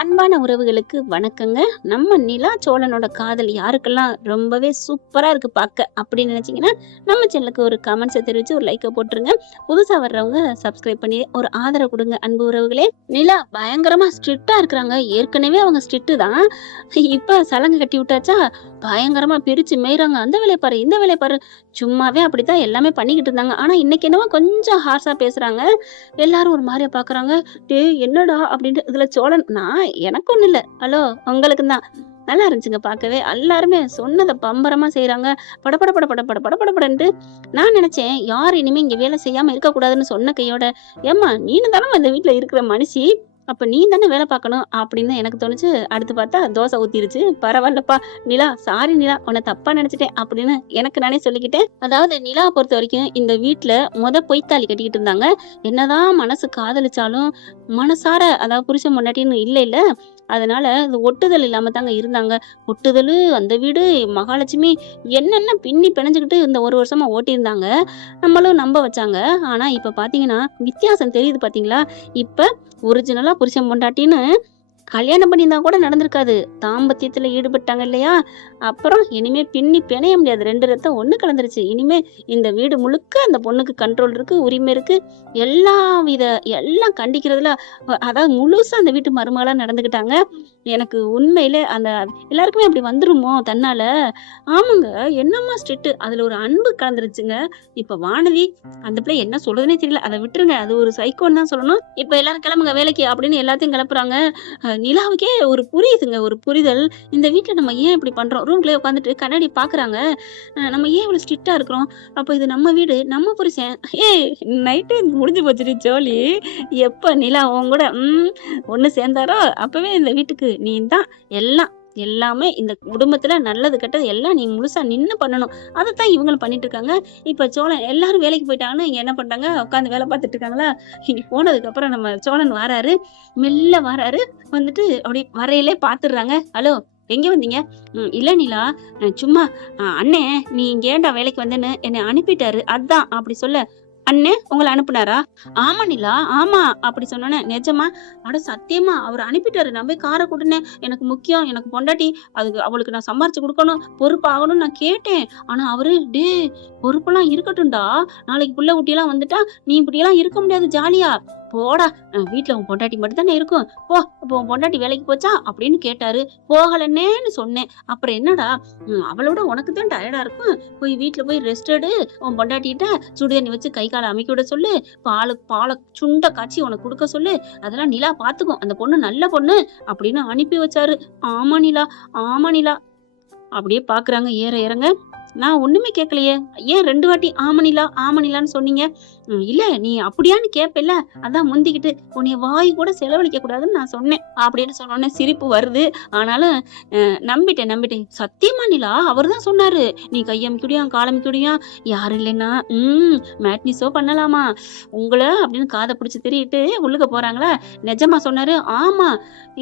அன்பான உறவுகளுக்கு வணக்கங்க. நம்ம நிலா சோழனோட காதல் யாருக்கெல்லாம் ரொம்பவே சூப்பரா இருக்கு பார்க்க அப்படின்னு நினைச்சீங்கன்னா, நம்ம சேனலுக்கு ஒரு கமெண்ட்ஸை தெரிவிச்சு ஒரு லைக்கை போட்டுருங்க. புதுசா வர்றவங்க சப்ஸ்கிரைப் பண்ணி ஒரு ஆதரவு கொடுங்க அன்பு உறவுகளே. நிலா பயங்கரமா ஸ்ட்ரிக்டா இருக்கிறாங்க. ஏற்கனவே அவங்க ஸ்ட்ரிக்ட் தான். இப்ப சலங்கு கட்டி விட்டாச்சா பயங்கரமா பிரிச்சு மேய்றாங்க. அந்த வேலையை பாரு, இந்த வேலையை பாரு. சும்மாவே அப்படித்தான் எல்லாமே பண்ணிக்கிட்டு இருந்தாங்க. ஆனா இன்னைக்கு என்னவோ கொஞ்சம் ஹார்ஷா பேசுறாங்க. எல்லாரும் ஒரு மாதிரியா பாக்குறாங்க. டேய் என்னடா அப்படின்ட்டு. இதுல சோழன் எனக்கு ஒண்ணு இல்ல. ஹலோ உங்களுக்கு தான். நல்லா இருந்துச்சுங்க பார்க்கவே. எல்லாருமே சொன்னதை பம்பரமா செய்றாங்க. படபட பட பட பட படபடன்ட்டு. நான் நினைச்சேன் யார் இனிமே இங்க வேலை செய்யாம இருக்கக்கூடாதுன்னு சொன்ன கையோட, ஏம்மா நீனு தானே இந்த வீட்டுல இருக்கிற மனுஷி, அப்ப நீ தானே வேலை பார்க்கணும் அப்படின்னு எனக்கு தோணுச்சு. அடுத்து பார்த்தா தோசை ஊத்திருச்சு. பரவாயில்லப்பா நிலா, சாரி நிலா, உன்னை தப்பா நினைச்சிட்டேன் அப்படின்னு எனக்கு நானே சொல்லிக்கிட்டேன். அதாவது நிலாவை பொறுத்த வரைக்கும் இந்த வீட்டுல பொய்த்தாலி கட்டிக்கிட்டு இருந்தாங்க. என்னதான் மனசு காதலிச்சாலும் மனசார, அதாவது புருஷன் பொண்டாட்டின்னு இல்ல, அதனால இது ஒட்டுதல் இல்லாம தாங்க இருந்தாங்க. ஒட்டுதல், அந்த வீடு, மகாலட்சுமி என்னென்ன பின்னி பிணைஞ்சுக்கிட்டு இந்த ஒரு வருஷமா ஓட்டியிருந்தாங்க. நம்மளும் நம்ப வச்சாங்க. ஆனா இப்ப பாத்தீங்கன்னா வித்தியாசம் தெரியுது பாத்தீங்களா. இப்ப ஒரிஜினலா புருஷன் பொண்டாட்டின்னு கல்யாணம் பண்ணியிருந்தா கூட நடந்திருக்காது. தாம்பத்தியத்துல ஈடுபட்டாங்க இல்லையா, அப்புறம் இனிமே பின்னி பிணைய முடியாது. 2 ரத்தம் ஒண்ணு கலந்துருச்சு. இனிமே இந்த வீடு முழுக்க அந்த பொண்ணுக்கு கண்ட்ரோல் இருக்கு, உரிமை இருக்கு. எல்லா வித எல்லாம் கண்டிக்கிறதுல அதாவது முழுசா அந்த வீட்டு மருமகளா நடந்துக்கிட்டாங்க. எனக்கு உண்மையிலே அந்த எல்லாருக்குமே அப்படி வந்துருமோ தன்னால. ஆமாங்க, என்னம்மா ஸ்ட்ரிக்ட். அதுல ஒரு அன்பு கலந்துருச்சுங்க. இப்ப வானதி அந்த பிள்ளை என்ன சொல்றதுனே தெரியல. அதை விட்டுருங்க, அது ஒரு சைக்கோன்னு தான் சொல்லணும். இப்ப எல்லாரும் கிளம்புங்க வேலைக்கு அப்படின்னு எல்லாத்தையும் கிளப்புறாங்க. நிலாவுக்கே ஒரு புரியுதுங்க, ஒரு புரிதல். இந்த வீட்டுல நம்ம ஏன் இப்படி பண்றோம். ரூம்குள்ளே உட்காந்துட்டு கண்ணாடி பாக்குறாங்க. நம்ம ஏன் இவ்வளவு ஸ்ட்ரிக்டா இருக்கிறோம். அப்ப இது நம்ம வீடு, நம்ம புருஷன். ஏய் நைட்டு முடிஞ்சு போச்சுடி ஜோலி. எப்ப நிலா உன் கூட ஒண்ணு சேர்ந்தாரோ அப்பவே இந்த வீட்டுக்கு நீ தான் எல்லாம். எல்லாமே இந்த குடும்பத்துல நல்லது கெட்டது எல்லாம் நீ முழுசா நின்னு பண்ணணும். அதைத்தான் இவங்களும் பண்ணிட்டு இருக்காங்க. இப்ப சோழன் எல்லாரும் வேலைக்கு போயிட்டாங்கன்னு இங்க என்ன பண்றாங்க, உட்காந்து வேலை பார்த்துட்டு இருக்காங்களா. இங்க போனதுக்கு அப்புறம் நம்ம சோழன் வராரு, மெல்ல வராரு. வந்துட்டு அப்படி வரையிலே பாத்துடுறாங்க. ஹலோ எங்க வந்தீங்க? இல்ல நிலா, சும்மா அண்ணே நீ இங்க ஏன்டா வேலைக்கு வந்தேன்னு என்னை அனுப்பிட்டாரு, அதான் அப்படி சொல்ல. அண்ணே உங்களை அனுப்புனாரா? ஆமா நிலா, ஆமா அப்படி சொன்னோன்னே, நிஜமா? அட சத்தியமா அவர் அனுப்பிட்டாரு. நான் போய் காரை கூட்டினேன். எனக்கு முக்கியம், எனக்கு பொண்டாட்டி, அதுக்கு அவளுக்கு நான் சம்பாரிச்சு கொடுக்கணும், பொறுப்பாகணும்னு நான் கேட்டேன். ஆனா அவரு டே பொறுப்பெல்லாம் இருக்கட்டும்டா, நாளைக்கு புள்ள குட்டியெல்லாம் வந்துட்டா நீ இப்படியெல்லாம் இருக்க முடியாது ஜாலியா. போடா, வீட்டுல உன் பொண்டாட்டி மட்டும் தானே இருக்கும், போ. இப்போ உன் பொண்டாட்டி வேலைக்கு போச்சா அப்படின்னு கேட்டாரு. போகலன்னேன்னு சொன்னேன். அப்புறம் என்னடா, அவளோட உனக்கு தான் டயர்டா இருக்கும், போய் வீட்டுல போய் ரெஸ்ட் எடு. உன் பொண்டாட்டிட்ட சுடுதண்ணி வச்சு கை காலை அமைக்க விட சொல்லு, பாலை சுண்ட காய்ச்சி உனக்கு கொடுக்க சொல்லு, அதெல்லாம் நிலா பாத்துக்கும், அந்த பொண்ணு நல்ல பொண்ணு அப்படின்னு அனுப்பி வச்சாரு. ஆமா நிலா, ஆமா நிலா. அப்படியே பாக்குறாங்க ஏற இறங்க. நான் ஒண்ணுமே கேட்கலையே, ஏன் 2 வாட்டி ஆமணிலா ஆமணிலான்னு சொன்னீங்க? இல்ல நீ அப்படியான்னு கேப்பல, அதான் முந்திக்கிட்டு உன்னைய வாய் கூட செலவழிக்க கூடாதுன்னு நான் சொன்னேன் அப்படின்னு சொன்னோன்னே சிரிப்பு வருது. ஆனாலும் நம்பிட்டேன். சத்தியமா நிலா, அவர் தான் சொன்னாரு, நீ கையமைக்குடியா காலமிக்குடியா, யாரு இல்லைன்னா மேட்னி ஷோ பண்ணலாமா உங்களை அப்படின்னு காதை பிடிச்சி திரிட்டு உள்ளுக்க போறாங்களா. நிஜமா சொன்னாரு. ஆமா,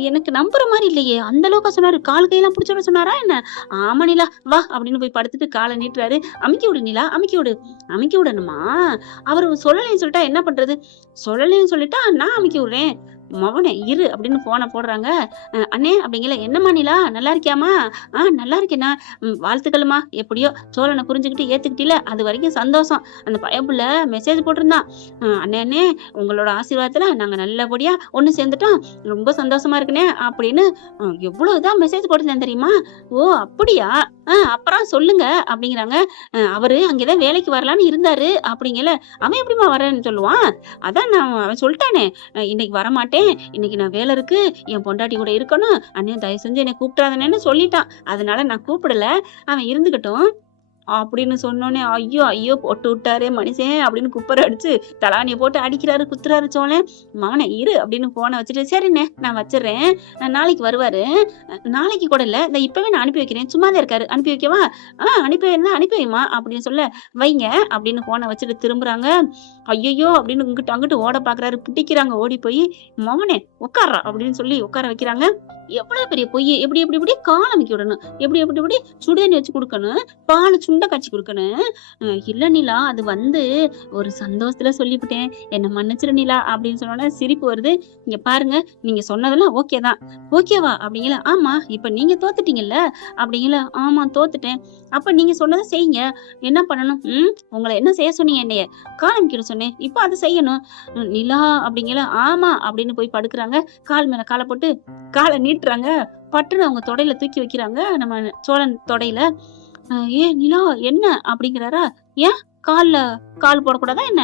எனக்கு நம்புற மாதிரி இல்லையே, அந்த அளவுக்கு சொன்னாரு. கால் கையெல்லாம் பிடிச்சோட சொன்னாரா என்ன? ஆமா நிலா வா அப்படின்னு போய் படுத்துட்டு காலை நீட்டுறாரு. அமுக்கி விடு நிலா, அமுக்கி விடணுமா? அவரு சொல்லலைன்னு சொல்லிட்டா என்ன பண்றது? சொல்லலைன்னு சொல்லிட்டா நான் அமுக்கி விடுறேன். மவனே இரு அப்படின்னு போனை போடுறாங்க. அண்ணே அப்படிங்கல. என்னம்மா நிலா, நல்லா இருக்கியாமா? நல்லா இருக்கேண்ணா. வாழ்த்துக்கள்மா. எப்படியோ சோழனை புரிஞ்சுக்கிட்டு ஏத்துக்கிட்டில, அது வரைக்கும் சந்தோஷம். அந்த பயப்புள்ள மெசேஜ் போட்டிருந்தான். அண்ணே உங்களோட ஆசீர்வாதத்துல நாங்க நல்லபடியா ஒண்ணு சேர்ந்துட்டோம், ரொம்ப சந்தோஷமா இருக்குனே அப்படின்னு எவ்வளவுதான் மெசேஜ் போட்டிருந்தேன் தெரியுமா? ஓ அப்படியா, அப்புறம் சொல்லுங்க அப்படிங்கிறாங்க. அவரு அங்கேதான் வேலைக்கு வரலான்னு இருந்தாரு அப்படிங்கல. அவன் எப்படிமா வரேன்னு சொல்லுவான்? அதான் அவன் சொல்லிட்டானே, இன்னைக்கு வரமாட்டேன், இன்னைக்கு நான் வேலை இருக்கு, என் பொண்டாட்டி கூட இருக்கணும், அண்ணன் தயவு செஞ்சு என்னை கூப்பிடாதேன்னு சொல்லிட்டான், அதனால நான் கூப்பிடல, அவன் இருந்துகட்டும் அப்படின்னு சொன்னோன்னே, ஐயோ போட்டு விட்டாரே மனுஷன் அப்படின்னு குப்பரை அடிச்சு தலானியை போட்டு அடிக்கிறாரு, குத்துறாரு சோழன். மவனை இரு அப்படின்னு போனை வச்சுட்டு, சரிண்ணே நான் வச்சிடுறேன், நாளைக்கு வருவாரு, நாளைக்கு கூட இல்ல, இந்த இப்பவே நான் அனுப்பி வைக்கிறேன், சும்மாதான் இருக்காரு, அனுப்பி வைக்கவா? அனுப்பி வைமா அப்படின்னு சொல்ல, வைங்க அப்படின்னு போனை வச்சுட்டு திரும்புறாங்க. ஐயோ அப்படின்னு இங்கிட்டு அங்கிட்டு ஓட பாக்குறாரு. பிடிக்கிறாங்க ஓடி போய். மவனே உட்கார்றா அப்படின்னு சொல்லி உட்கார வைக்கிறாங்க. எவ்வளவு பெரிய பொய், எப்படி எப்படி இப்படி கால் அமைக்க விடணும், எப்படி எப்படி இப்படி சுடுதண்ணி வச்சு கொடுக்கணும், பால் சுண்ட காய்ச்சி கொடுக்கணும். இல்ல நிலா, அது வந்து ஒரு சந்தோஷத்துல சொல்லிவிட்டேன், என்ன மன்னிச்சிரு நிலா அப்படின்னு சொன்னோன்னே சிரிப்பு வருது. இங்க பாருங்க, நீங்க சொன்னதெல்லாம் ஓகே தான். ஓகேவா அப்படிங்கல. ஆமா, இப்ப நீங்க தோத்துட்டீங்கல்ல அப்படிங்கல. ஆமா தோத்துட்டேன். அப்ப நீங்க சொன்னதை செய்யுங்க. என்ன பண்ணணும்? உங்களை என்ன செய்ய சொன்னீங்க? என்னைய கால் அமைக்கிற சொன்னேன், இப்ப அதை செய்யணும். நிலா அப்படிங்கல. ஆமா அப்படின்னு போய் படுக்குறாங்க. கால் மேல காலை போட்டு காலை நீட்டுறாங்க. பட்டுன்னு அவங்க தொடையில தூக்கி வைக்கிறாங்க, நம்ம சோழன் தொடையில. ஏ நிலா என்ன அப்படிங்கிறாரா? ஏன் கால் போடக்கூடாதா என்ன?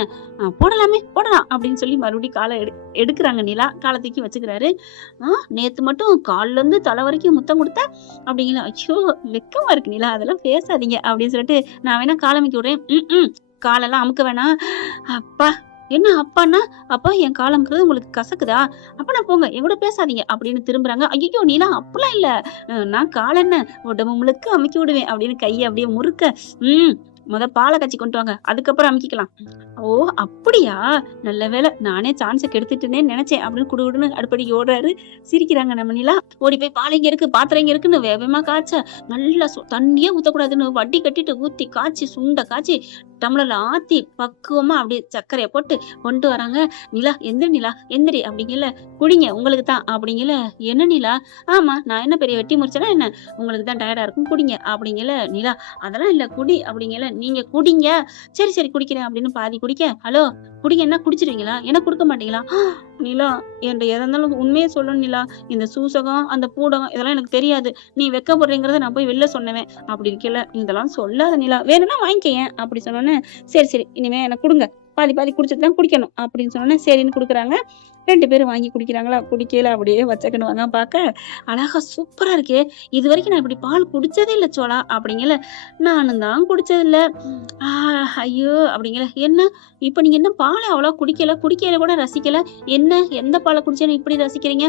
போடலாமே, போடலாம் அப்படின்னு சொல்லி மறுபடியும் காலை எடுக்கிறாங்க. நிலா காலை தூக்கி வச்சுக்கிறாரு. நேத்து மட்டும் கால்ல இருந்து தலை வரைக்கும் முத்தம் கொடுத்த அப்படிங்களா? ஐயோ வெக்கமா இருக்கு நிலா, அதெல்லாம் பேசாதீங்க அப்படின்னு சொல்லிட்டு நான் வேணா கால் அமைக்க விடுறேன். காலெல்லாம் அமுக்க வேணாம். அப்பா என்ன அப்பான்னா? அப்பா என் கால் அமுக்குறது உங்களுக்கு கசக்குதா? அப்ப நான் போங்க, என் கூட பேசாதீங்க அப்படின்னு திரும்புறாங்க. ஐயோ நீலா, அப்படிலாம் இல்ல, நான் கால் என்ன உடம்பு முழுக்க அமுக்கி விடுவேன் அப்படின்னு கையை அப்படியே முறுக்க. முத பாலை காய்ச்சி கொண்டு வாங்க, அதுக்கப்புறம் அமைக்கலாம். ஓ அப்படியா, நல்ல வேலை, நானே சான்ஸை கெடுத்துட்டேனே நினைச்சேன் அப்படின்னு குடுகுடுன்னு அடுப்படிக்கு ஓடுறாரு. சிரிக்கிறாங்க நம்ம நிலா. ஓடி போய் பால் இங்க இருக்கு, பாத்திரம் இங்க இருக்குன்னு வேகமா காய்ச்ச. நல்லா தண்ணியே ஊத்தக்கூடாதுன்னு வட்டி கட்டிட்டு ஊத்தி காய்ச்சி சுண்ட காய்ச்சி டம்ளர்ல ஆத்தி பக்குவமா அப்படியே சர்க்கரையை போட்டு கொண்டு வராங்க. நிலா எந்திரி, நிலா எந்திரி அப்படிங்கல. குடிங்க உங்களுக்கு தான் அப்படிங்கல. என்ன நிலா? ஆமா, நான் என்ன பெரிய வெட்டி முடிச்சேன்னா என்ன, உங்களுக்கு தான் டயர்டா இருக்கும், குடிங்க அப்படிங்கல. நிலா அதெல்லாம் இல்ல, குடி அப்படிங்கல. நீங்க குடிங்க. சரி சரி குடிக்கிறேன் அப்படின்னு பாதி குடிக்க. ஹலோ குடிங்க, என்ன குடிச்சிருவீங்களா? என்ன கொடுக்க மாட்டீங்களா? நிலா என்கிட்ட எதா இருந்தாலும் உண்மையே சொல்லணும் நிலா, இந்த சூசகம் அந்த பூடகம் இதெல்லாம் எனக்கு தெரியாது, நீ வெக்கப்படுறீங்கிறத நான் போய் வெளில சொன்னவேன் அப்படி இருக்கல, இதெல்லாம் சொல்லாத நிலா, வேணும்னா வாங்கிக்கேன் அப்படி சொன்னோன்னே சரி சரி இனிமே எனக்கு கொடுங்க, பாதி பாதி குடிச்சதுதான் குடிக்கணும் அப்படின்னு சொன்னோன்னே சரின்னு கொடுக்குறாங்க. 2 பேரும் வாங்கி குடிக்கிறாங்களா? குடிக்கல அப்படியே வச்சக்கன்னு வாங்க பார்க்க அழகா சூப்பரா இருக்கே, இது வரைக்கும் நான் இப்படி பால் குடிச்சதே இல்லை சோளா அப்படிங்கல. நானும் தான் குடிச்சது இல்ல. ஐயோ அப்படிங்கல. என்ன இப்ப நீங்க என்ன பாலை அவ்வளோ குடிக்கல கூட ரசிக்கல, என்ன எந்த பாலை குடிச்சேன்னு இப்படி ரசிக்கிறீங்க?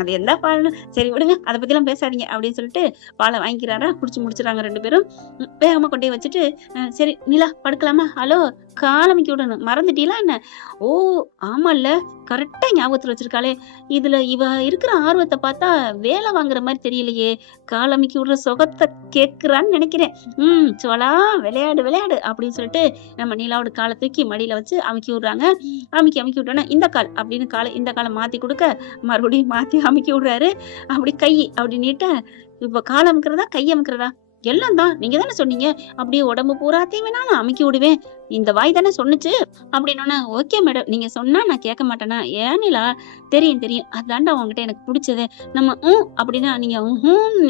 அது எந்த பால்னு சரி விடுங்க, அதை பத்தி எல்லாம் பேசாதீங்க அப்படின்னு சொல்லிட்டு பாலை வாங்கிக்கிறாரா. குடிச்சு முடிச்சுறாங்க 2 பேரும். வேகமா கொண்டே வச்சுட்டு சரி நிலா படுக்கலாமா? ஹலோ காலமிக்கி விடணும், மறந்துட்டீங்களா என்ன? ஓ ஆமால்ல, கரெக்டா ஞாபகத்துல வச்சிருக்காளே. இதுல இவ இருக்கிற ஆர்வத்தை பார்த்தா வேலை வாங்குற மாதிரி தெரியலையே, காலமிக்கி விடுற சுகத்தை கேட்கிறான்னு நினைக்கிறேன். சோளா விளையாடு விளையாடு அப்படின்னு சொல்லிட்டு நம்ம நிலாவோட காலை தூக்கி மடியில வச்சு அமுக்கி விடுறாங்க. அமுக்கி விட்டோன்னா இந்த கால் அப்படின்னு இந்த காலை மாத்தி கொடுக்க மறுபடியும் மாத்தி அமுக்கி விடுறாரு. அப்படி கை அப்படி நீட்ட. இப்ப கால் அமுக்கிறதா கை அமுக்கிறதா? எல்லாம் தான், நீங்க தானே சொன்னீங்க அப்படியே உடம்பு பூராத்தையும் வேணாலும் அமுக்கி விடுவேன், இந்த வாய் தானே சொன்னுச்சு அப்படின்னோன்னா. ஓகே மேடம், நீங்க சொன்னா நான் கேட்க மாட்டேனா? ஏனிலா தெரியும், அதாண்டா உங்ககிட்ட எனக்கு பிடிச்சது. நம்ம அப்படின்னா நீங்க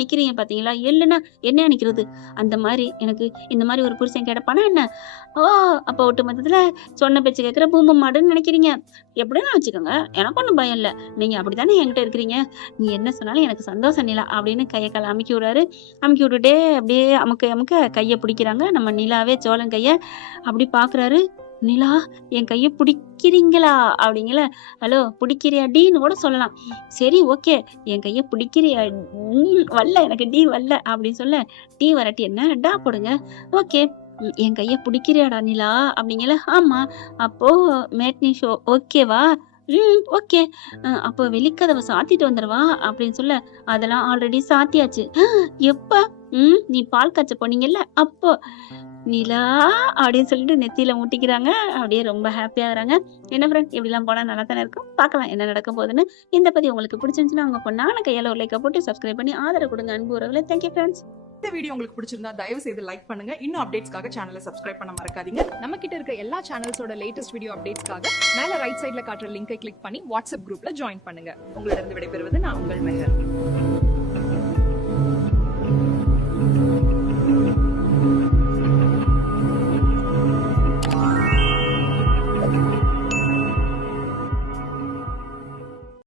நிக்கிறீங்க பாத்தீங்களா, இல்லைன்னா என்ன நிக்கிறது? அந்த மாதிரி எனக்கு இந்த மாதிரி ஒரு புருஷன் கிடைப்பானா என்ன? ஓ அப்ப ஒட்டு மொத்தத்துல சொன்ன பேச்சு கேட்கிற பூம்பு மாடுன்னு நினைக்கிறீங்க. எப்படின்னா வச்சுக்கோங்க, எனக்கு ஒன்றும் பயம் இல்லை, நீங்க அப்படித்தானே என்கிட்ட இருக்கிறீங்க, நீ என்ன சொன்னாலும் எனக்கு சந்தோஷம் நிலா அப்படின்னு கையை கால அமுக்கி விடுறாரு. அமுக்கி விட்டுட்டே அப்படியே அமுக்க கையை பிடிக்கிறாங்க. நம்ம நிலாவே சோழன் கைய அப்படி பாக்குறாரு. நிலா என் கைய பிடிக்கிறீங்களா அப்படிங்கல. ஹலோ பிடிக்கிறியாடின்னு கூட சொல்லலாம். சரி ஓகே, என் கைய பிடிக்கிறியா? வரல எனக்கு டீ வரல அப்படின்னு சொல்ல, டீ வரட்டி என்ன டா போடுங்க. ஓகே, என் கைய பிடிக்கிறியாடா நிலா அப்படிங்கல. ஆமா, அப்போ மேட்னி ஷோ ஓகேவா? ஓகே, அப்போ வெளிக்கதவை சாத்திட்டு வந்துடுவா அப்படின்னு சொல்ல, அதெல்லாம் ஆல்ரெடி சாத்தியாச்சு. எப்ப? நீ பால் காய்ச்ச போனீங்கல்ல அப்போ. நிலா அப்படின்னு சொல்லிட்டு நெத்தியில மூட்டிக்கிறாங்க. அப்படியே ரொம்ப ஹாப்பியா ஆகுறாங்க. என்ன ஃப்ரெண்ட், இப்படிலாம் போனா நல்லா தானே இருக்கும். பார்க்கலாம் என்ன நடக்க போகுதுன்னு. இந்த பதிவு உங்களுக்கு பிடிச்சிருந்துச்சுன்னா உங்க பொண்ணான கையால ஒரு லைக்கை போட்டு சப்ஸ்கிரைப் பண்ணி ஆதரவு கொடுங்க அன்பு உறவுகளே. Thank you friends. இந்த வீடியோ உங்களுக்கு பிடிச்சிருந்தா தயவு செய்து லைக் பண்ணுங்க. இன்னும் அப்டேட்ஸ்க்காக சேனலை சப்ஸ்கிரைப் பண்ண மறக்காதீங்க. நம்ம கிட்ட இருக்க எல்லா சேனல்ஸோட லேட்டஸ்ட் வீடியோ அப்டேட்ஸ்க்காக மேல ரைட் சைட்ல காட்டுற லிங்கை கிளிக் பண்ணி வாட்ஸ்அப் குரூப்ல ஜாயின் பண்ணுங்க. உங்களிடம் விடைபெறுவது நான் உங்கள் மெஹர்.